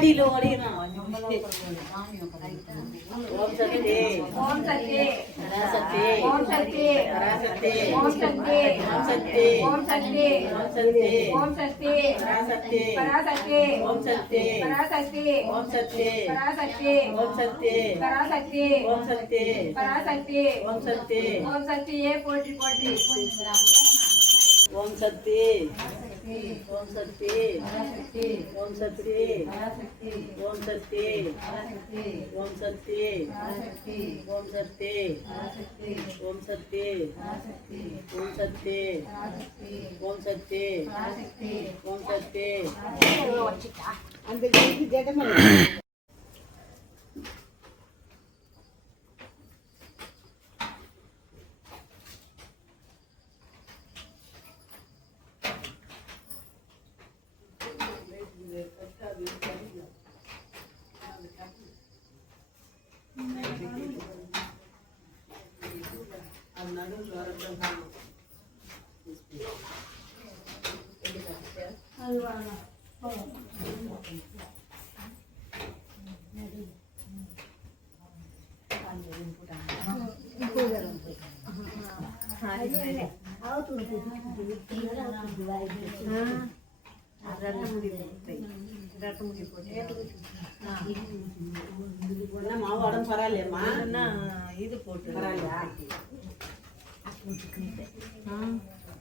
அடியில் ஓடினா ஓம் சக்தி ஓம் சக்தி பராசக்தி ஓம் சக்தி பராசக்தி ஓம் சக்தி ஓம் சக்தி ஓம் சக்தி ஓம் சக்தி ஓம் சக்தி பராசக்தி பராசக்தி ஓம் சக்தி பராசக்தி ஓம் சக்தி பராசக்தி ஓம் சக்தி பராசக்தி ஓம் சக்தி பராசக்தி ஓம் சக்தி ஓம் சக்தியே போற்றி போற்றி ஓம் சக்தி ஓம் சக்தி ஓம் சக்தி ஓம் சக்தி ஓம் சக்தி ஓம் சக்தி ஓம் சக்தி ஓம் சக்தி ஓம் சக்தி ஓம் சக்தி அந்த ஜடமலை மாவு உடம்பு பரவாயில்லையம்மா இது போட்டு பரவாயில்லையா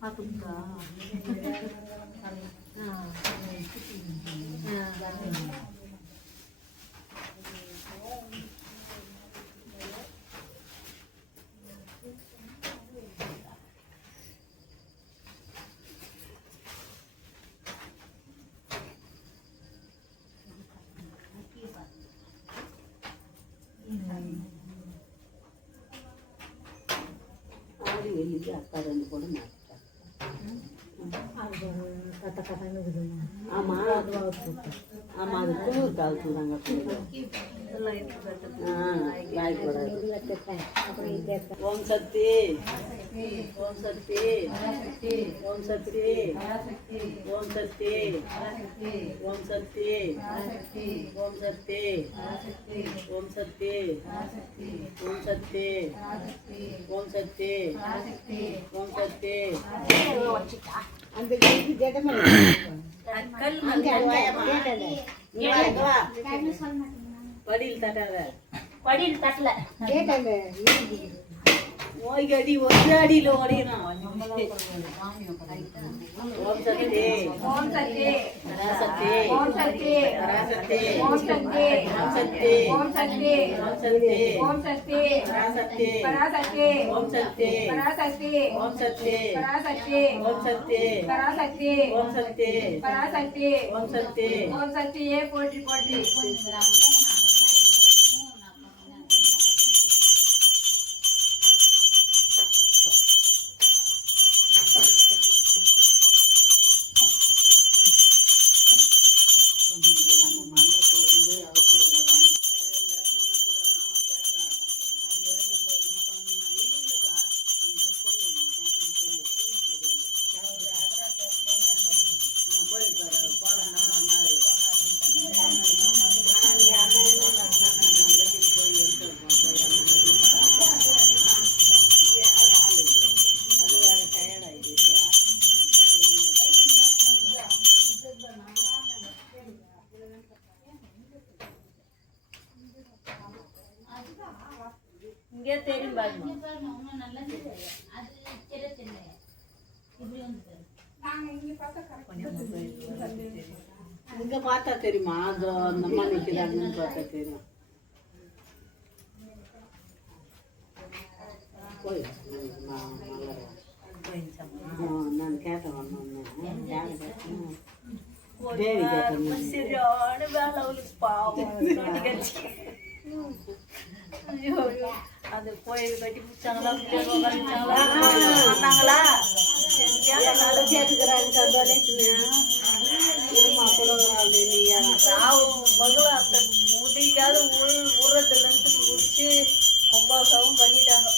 பார்த்துக்கா வெளியே அக்கா ரெண்டு கூட ஆமா ஆமா அது குளிர் காலத்துதாங்க ஓம் சக்தி ஓம் சக்தி ஓம் சக்தி ஓம் சக்தி ஓம் சக்தி ஓம் சக்தி ஓம் சக்தி ஓம் சக்தி ஓம் சக்தி ஓம் சக்தி அந்த ஜடமலை படியில் தட்டாத படியில் தட்டல கேட்டாங்க ஓய் அடி ஒரு அடியில் ஓடினா ஓம் சக்தி ஓம் சக்தி பராசக்தி ஓம் சக்தி பராசக்தி ஓம் சக்தி ஓம் சக்தி ஓம் சக்தி ஓம் சக்தி ஓம் சக்தி பராசக்தி பராசக்தி ஓம் சக்தி பராசக்தி ஓம் சக்தி பராசக்தி ஓம் சக்தி பராசக்தி ஓம் சக்தி பராசக்தி ஓம் சக்தி ஓம் சக்தியே போற்றி போற்றி இங்கே தெரியும் பாருங்க இங்க பார்த்தா தெரியுமா அதோ அந்த அம்மா நிற்கிறாங்கன்னு பார்த்தா தெரியும் போய் நான் கேட்டேன் தேவி கேட்டேன் சரியான வேலை அவளுக்கு பாவம் ஐயோ அது கோயில் கட்டி பிடிச்சாங்களா பண்ணாங்களா கேட்டுக்கிறாங்க முடிக்காத உரத்துலன்னு முடிச்சு கும்பாசாவும் பண்ணிட்டாங்க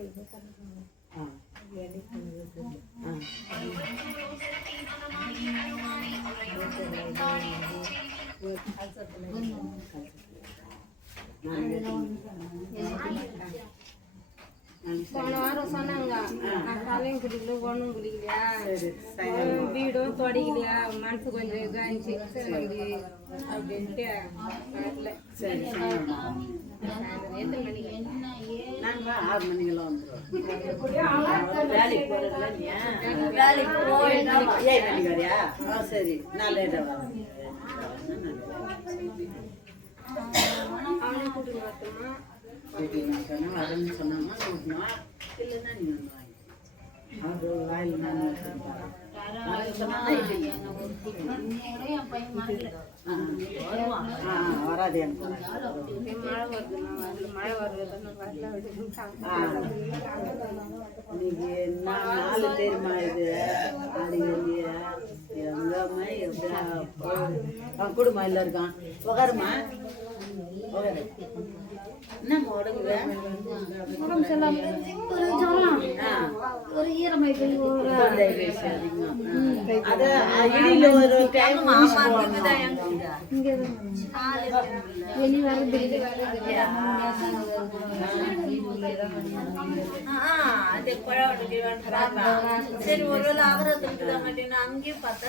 ஆ ஆ போன வாரம் சொன்னாங்க நான் காலையும் குடிக்கல ஒன்றும் குடிக்கலையா சரி சாயங்காலம் வீடும் தொடக்கலையா மனசு கொஞ்சம் இதாகிடுச்சு சரி அப்படின்ட்டு வரல சரி சாயங்காலம் எத்தனை மணிக்கு நாங்கள் 6 மணிக்கெல்லாம் வந்துடுவோம் வேலைக்கு போகிறதுல வேலைக்கு போய் 7 மணிக்கு வரியா ஆ சரி நான் லேட்டாக வரேன் அவனே கூட்டிட்டு வரட்டுமா கூட்டிட்டு வரேன்னு சொன்னாங்கன்னா கூட்டணும் இல்லைன்னா நீ வந்து வாங்கி அது வாயில் நான் வராது எனக்கு மழை வருதுமா வரல மழை வருது வரல இன்னைக்கு நான் 4 தெரியுமா இது ஆடிங்க எங்கம்மா எப்படியா குடும்பம் எல்லாம் இருக்கான் உகாருமா உகாரு என்னம்மா உடம்புல ஒரு ஈரமை அது இடியில ஒரு டைம் வெளி வருது அது குழந்தை சரி ஒருவேளை ஆகிறதுக்கு மாட்டேன்னு அங்கேயும் பார்த்தா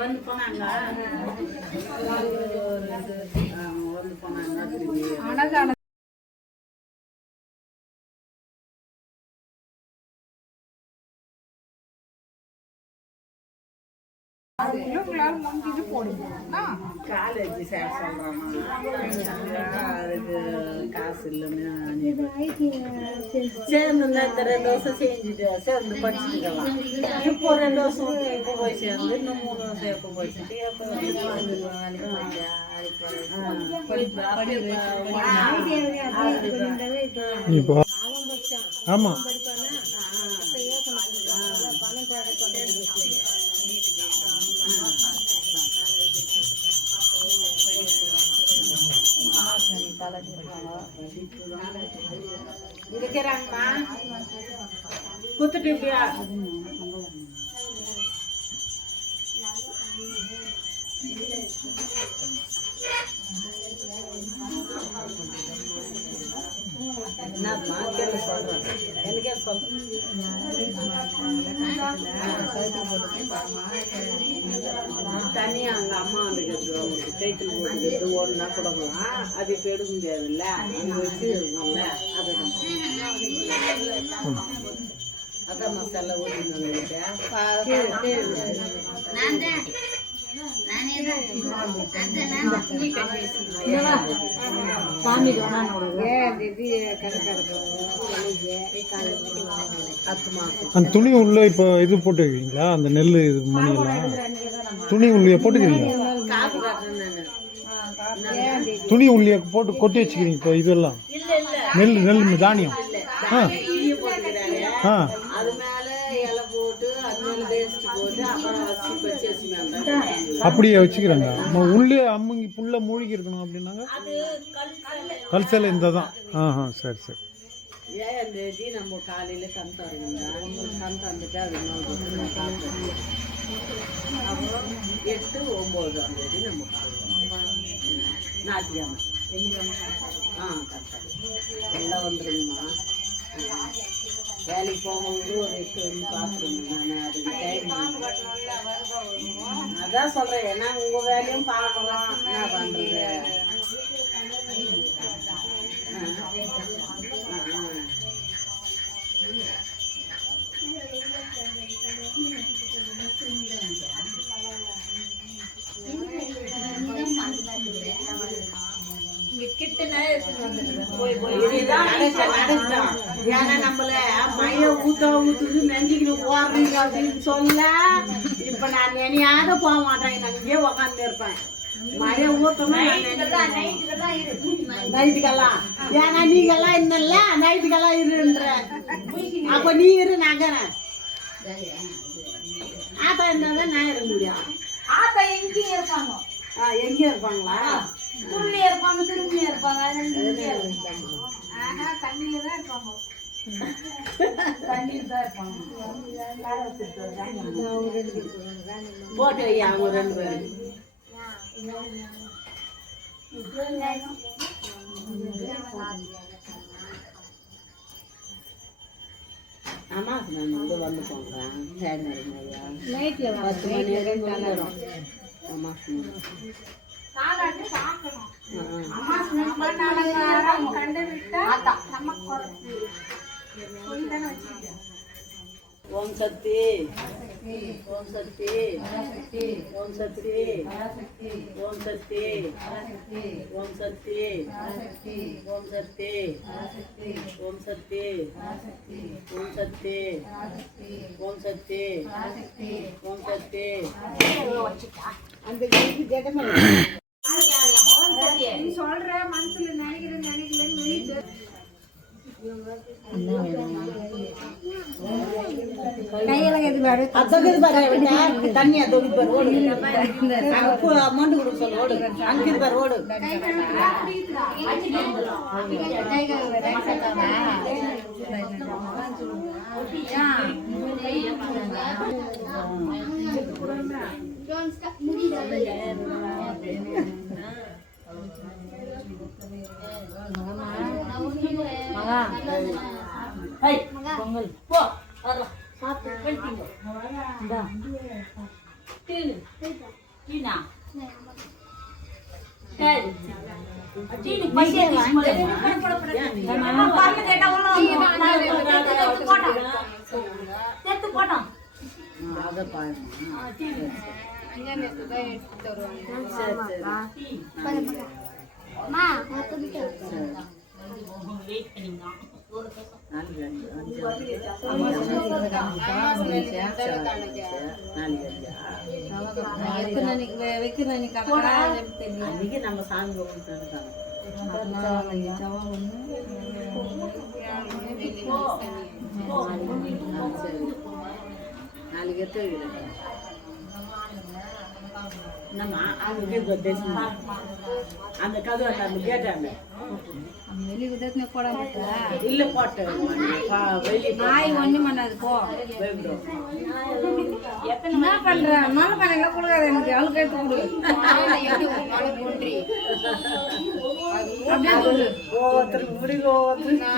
வந்து போனாங்க வந்து போனாங்க காலேஜ் சேர சொல்றாமா அதுக்கு காசு இல்லைன்னு சேர்ந்து இந்த 2 வருஷம் செஞ்சுட்டு சேர்ந்து படிச்சுக்கலாம் இப்போ 2 வருஷம் இப்போ போய் சேர்ந்து இன்னும் 3 வருஷம் எப்போ படிச்சுட்டு இப்போ ஆமா இருக்கிறாங்கம்மா குத்துட்டு இப்படியா என்னம்மா கேள்வி சொல்றேன் எனக்கே சொல்றேன் தனியாக அங்கே அம்மா வந்துக்கிறது அவங்களுக்கு கைத்தில் போட்டுக்கிறது ஒன்றா கொடுக்கலாம் அது இப்போ எடுக்க முடியாதுல்ல அங்கே வச்சு இருக்கும்ல அதை அதான் மசாலா ஊற்றிட்டு அந்த துணி உள்ள இப்போ இது போட்டு வைக்கிறீங்களா அந்த நெல் இது மணியெல்லாம் துணி உள்ளே போட்டுக்கிறீங்களா துணி உள்ளே போட்டு கொட்டி வச்சுக்கிறீங்க இப்போ இதெல்லாம் நெல் நெல் தானியம் ஆ அது மேல இலை போட்டு அது மேல வேஸ்ட் போட்டு அப்புறம் வச்சு பச்சரிசி அப்படியே வச்சுக்கிறாங்க உள்ளே அம்மங்கி புல்ல மூழ்கி இருக்கணும் அப்படின்னாங்க கல்சலை இந்த தான் சரி சரி ஏன் தேதி நம்ம காலையில கண் தருங்க கண் தந்துட்டு அது அப்புறம் 8, 9ஆம் தேதி நம்ம ஞாயிற்றுக்கிழமை கரெக்டாக எல்லாம் வந்துடுங்கம்மா வேலைக்கு போகும்போது ஒரு 8 வந்து பார்த்துருங்க நான் அதுக்கு டைம் அதான் சொல்கிறேன் ஏன்னா உங்கள் வேலையும் பார்க்கலாம் என்ன பண்ணுறது ஏன்னா நம்மள மழைய ஊத்துது நெஞ்சிக்கிட்டு ஓடுறீங்க அப்படின்னு சொல்ல இப்ப நான் நினையாத போக மாட்டேன் நான் இங்கே உக்காந்து இருப்பேன் மழை ஊத்தணும் நைட்டுக்கெல்லாம் ஏன்னா நீங்கெல்லாம் இன்னல்ல நைட்டுக்கெல்லாம் இருன்ற அப்ப நீ இரு நகரேன் ஆத்தா இருந்தாதான் நான் இருக்க முடியும். ஆத்தா எங்கேயும் இருப்பாங்க, எங்கே இருப்பாங்களா? துள்ளியே இருப்பாங்க, திரும்பியே இருப்பாங்க. தண்ணியில தான் இருப்பாங்க, தண்ணியில தான் இருப்பாங்க. போட்டு வையா அவங்க 2 பேரும். ஆமா நான் வந்து வந்து போகிறேன் நைட்ல 10 மணி வரைக்கும் வரும். ஆமா தாலாட்டு பார்க்கணும். அம்மா நம்ம நாளைக்கு கண்டு விட்டா நமக்கு குறைச்சி சொல்லி தானே வச்சுருக்கேன். ஓம் சக்தி ஓம் சக்தி ஓம் சக்தி ஓம் சக்தி ஓம் சக்தி ஓம் சக்தி ஓம் சக்தி ஓம் சக்தி ஓம் சக்தி ஓம் சக்தி அந்த கைக்கு ஜடமே நீ சொல்ற மனசுல நினைக்கிறேன்னு தண்ணியா தொகுதி பாரு ஓடு அமௌண்ட் கொடுக்க சொல்ல ஓடு அங்கே பாரு ஓடு பொங்கல் போ போட்டோம் அதை பாருங்க. அன்னைக்கு நம்ம சாமி நாளைக்கு எத்தனை நம்ம அவங்க அந்த கதவு அந்த கேட்டாங்க இல்ல போட்டு நாய் ஒண்ணும் பண்ணாது போ. என்ன பண்ற மழை பண்ணல கொடுக்காது எனக்கு அழுக்கு எடுத்து கொடு. ஒவ்வொருத்தருக்கு முடிவு ஒவ்வொருத்தருக்கு